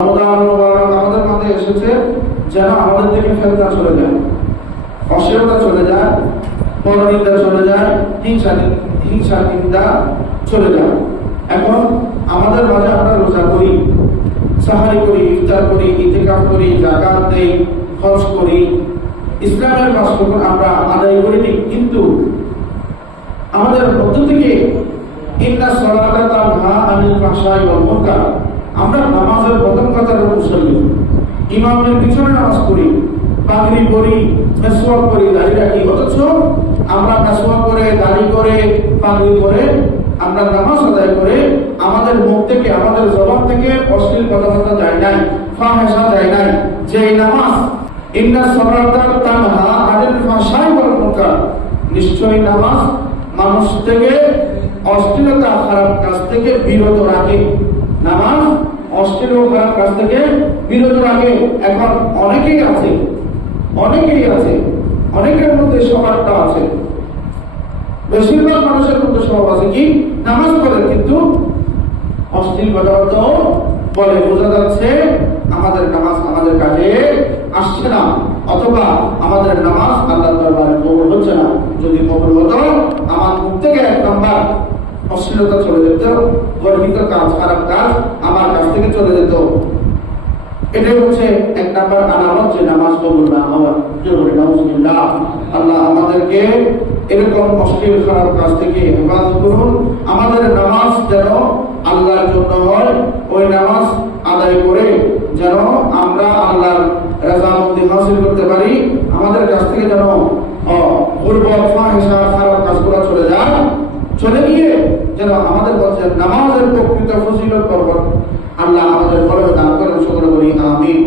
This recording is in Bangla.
আমাদের মাঝে এসেছে যেন আমাদের থেকে ফেতনা চলে যায়, অশ্লীলতা চলে যায়, পরনিন্দা চলে যায়, হিংসা নিন্দা চলে যায়। এখন আমাদের মাঝে আমরা রোজা করি, সাহারি করি, ইফতার করি, ইতিকাফ করি, যাকাত দেই, হজ করি, ইসলামের কাজগুলো আমরা আদায় করিনি, কিন্তু আমাদের মধ্য থেকে ইন্না সালাতা তানহা আনিল ফাহশাই ওয়াল মুনকার, আমরা নামাজের প্রথম কাতারে মুসল্লি, ইমামের পিছনে নামাজ পড়ি, পাগড়ি পরি, মেসওয়াক করি, দাড়ি রাখি, অথচ আমরা মেসওয়াক করে, দাড়ি করে, পাগড়ি করে আমরা নামাজ আদায় করে আমাদের মুখ থেকে, আমাদের জবান থেকে অশ্লীল কথাবার্তা যায় নাই, ফাহশা যায় নাই। যে নামাজ ইন্না সালাতা তানহা আনিল ফাহশাই ওয়াল মুনকার, নিশ্চয়ই নামাজ মানুষ থেকে অশ্লীলতা, খারাপ কাজ থেকে বিরত রাখে। নামাজ অশ্লীল ও খারাপ কাজ থেকে বিরত রাখে। এখন অনেকেই আছে, অনেকের মধ্যে স্বভাবটা আছে, বেশিরভাগ মানুষের মধ্যে স্বভাব আছে কি নামাজ পড়ে কিন্তু অশ্লীল কথাবার্তা বলে। বোঝা যাচ্ছে আমাদের নামাজ আমাদের কাজে আসছে না, অথবা আমাদের নামাজ আল্লাহর দরবারে কবুল হচ্ছে না। যদি কবুল হতো আমার মুখ থেকে এক নাম্বার অশ্লীলতা চলে যেত, গর্হিত কাজ, খারাপ কাজ আমার কাছ থেকে চলে যেত। এটাই হচ্ছে এক নাম্বার আলামত যে নামাজ কবুল না হওয়ার। জরুরি নাউজুবিল্লাহ। আল্লাহ আমাদেরকে এরকম অশ্লীল খারাপ কাজ থেকে হেফাজত করুন। আমাদের নামাজ যেন আল্লাহর জন্য হয়, ওই নামাজ আদায় করে যেন আমরা আল্লাহর রাজামন্দি হাসিল করতে পারি। আমাদের কাছ থেকে যেন গুরবত, ফাহিশা, খারাপ কাজগুলো চলে যায়, চলে গিয়ে যেন আমাদের কাছে নামাজের প্রকৃত ফজিলত বরকত আল্লাহ আমাদের ফলে দান করেন। সকলে বলি আমিন।